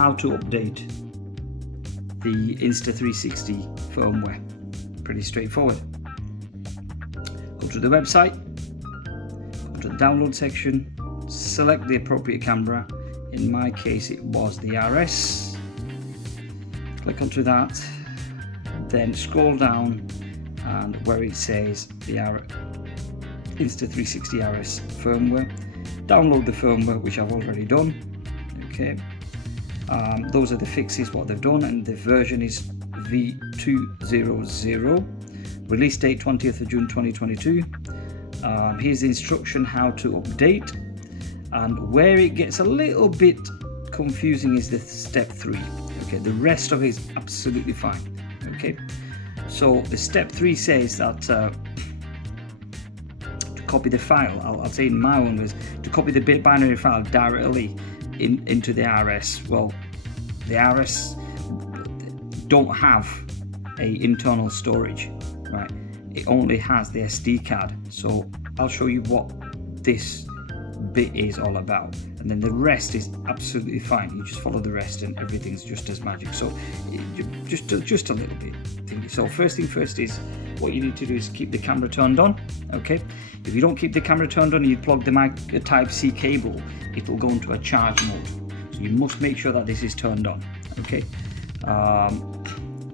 how to update the Insta360 firmware. Pretty straightforward. Go to the website, go to the download section, select the appropriate camera. In my case it was the RS. Click onto that, then scroll down, and where it says the Insta360 RS firmware, download the firmware, which I've already done. Okay, those are the fixes, what they've done, and the version is V200, release date 20th of June 2022. Here's the instruction how to update, and where it gets a little bit confusing is the step 3. Okay, the rest of it is absolutely fine. Okay, so the step 3 says that to copy the file, I'll say in my one was to copy the binary file directly into the RS. Well, the RS don't have a internal storage, right? It only has the SD card. So I'll show you what this bit is all about, and then the rest is absolutely fine. You just follow the rest and everything's just as magic. So just a little bit. So first thing first is what you need to do is keep the camera turned on. Okay, if you don't keep the camera turned on and you plug the Type-C cable, it will go into a charge mode. So you must make sure that this is turned on. Okay,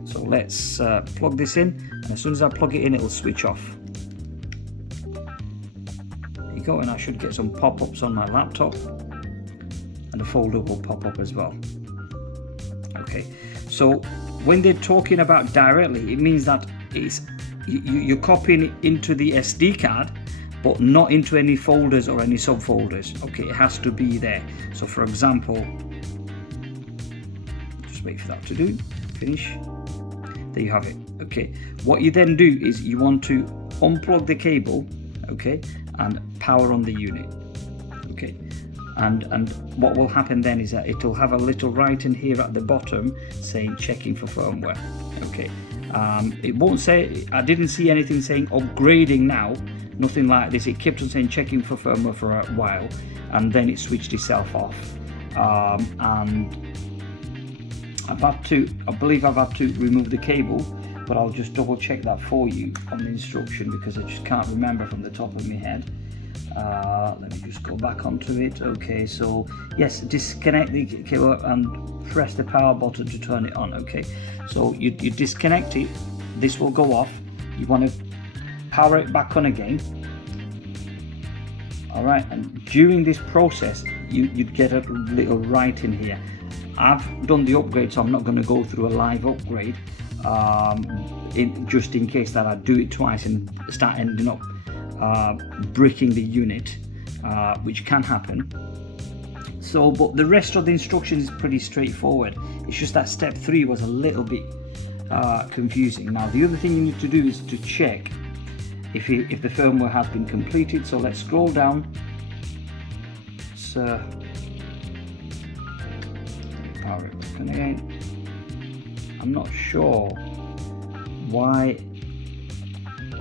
so let's plug this in, and as soon as I plug it in, it'll switch off. Go, and I should get some pop-ups on my laptop, and a folder will pop up as well. Okay, so when they're talking about directly, it means that it's you're copying it into the SD card, but not into any folders or any subfolders. Okay, it has to be there. So for example, just wait for that to do, finish. There you have it. Okay, what you then do is you want to unplug the cable, okay, and power on the unit. Okay, and what will happen then is that it'll have a little writing here at the bottom saying checking for firmware. Okay, it won't say, I didn't see anything saying upgrading now, nothing like this. It kept on saying checking for firmware for a while, and then it switched itself off. And I believe I've had to remove the cable, but I'll just double check that for you on the instruction because I just can't remember from the top of my head. Let me just go back onto it. Okay, so yes, disconnect the cable and press the power button to turn it on. Okay, so you disconnect it, this will go off. You want to power it back on again. All right, and during this process, you'd get a little writing here. I've done the upgrade, so I'm not going to go through a live upgrade. Just in case that I do it twice and start ending up bricking the unit, which can happen. So, but the rest of the instructions is pretty straightforward. It's just that step 3 was a little bit confusing. Now, the other thing you need to do is to check if the firmware has been completed. So let's scroll down. So, power it back on again. I'm not sure why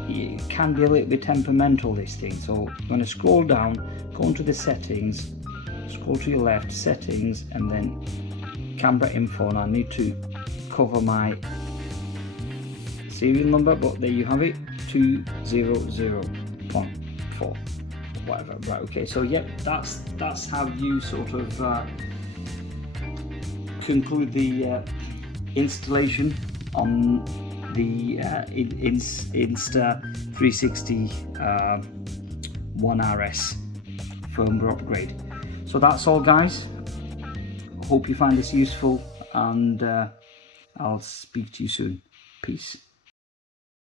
it can be a little bit temperamental, this thing. So I'm going to scroll down, go into the settings, scroll to your left, settings, and then camera info, and I need to cover my serial number, but there you have it, 20014, whatever. Right, okay, so yeah, that's how you sort of conclude the installation on the Insta360 ONE RS firmware upgrade. So that's all, guys. Hope you find this useful, and I'll speak to you soon. Peace.